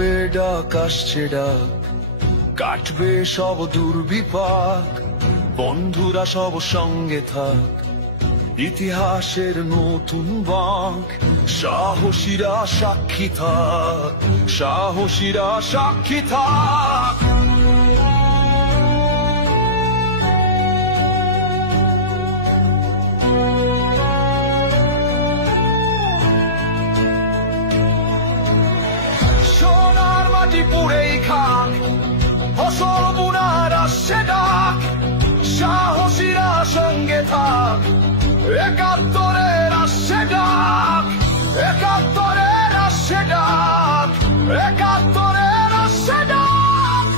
আসবে ডাক, আসছে ডাক, কাটবে সব দুর্বিপাক, বন্ধুরা সব সঙ্গে থাক, ইতিহাসের নতুন বাঁক, সাহসীরা সাক্ষী থাক, সাহসীরা সাক্ষী থাক। সোনার মাটি পুড়েই খাক, ফসল বুনার আসছে ডাক, সাহসীরা সঙ্গে থাক, একাত্তরের আসছে ডাক, একাত্তরের আসছে ডাক, একাত্তরের আসছে ডাক।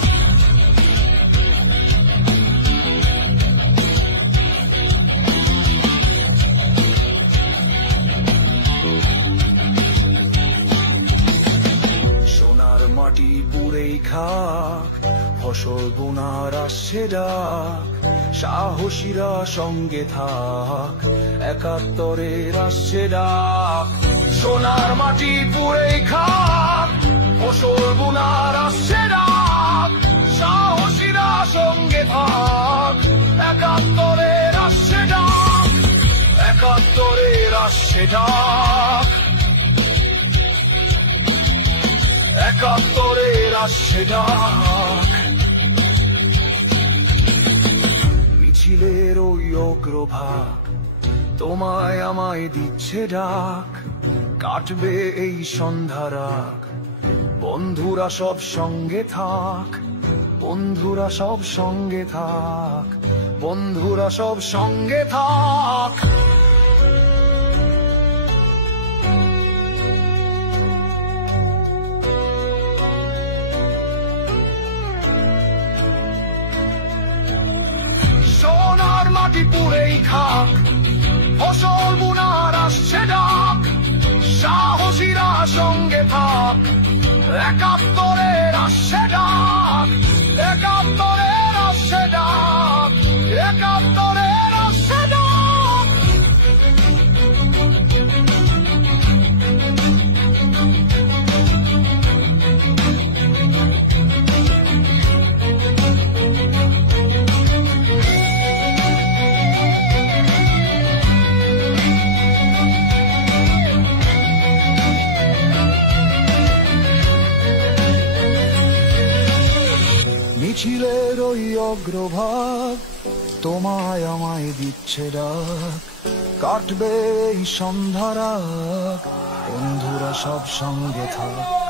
সোনার মাটি পুড়েই খাক, ফসল বোনার আসছে ডাক, সাহসীরা সঙ্গে থাক, একাত্তরের আসছে ডাক। সোনার মাটি পুড়েই খাক, ফসল বোনার আসছে ডাক, সাহসীরা সঙ্গে থাক, একাত্তরের আসছে ডাক, একাত্তরের আসছে ডাক, একাত্তরের আসছে ডাক। মিছিলের ওই অগ্রভাগ তোমায় আমায় দিচ্ছে ডাক, কাটবে এই সন্ধ্যারাগ, বন্ধুরা সব সঙ্গে থাক, বন্ধুরা সব সঙ্গে থাক, বন্ধুরা সব সঙ্গে থাক। সোনার মাটি পুড়েই খাক, ফসল বুনার আসছে ডাক, সাহসীরা সঙ্গে থাক, একাত্তরের আসছে ডাক, একাত্তরের আসছে ডাক, একাত্তরের আসছে ডাক। মিছিলের ওই অগ্রভাগ তোমায় আমায় দিচ্ছে ডাক, কাটবে এই সন্ধ্যারাগ, বন্ধুরা সব সঙ্গে থাক,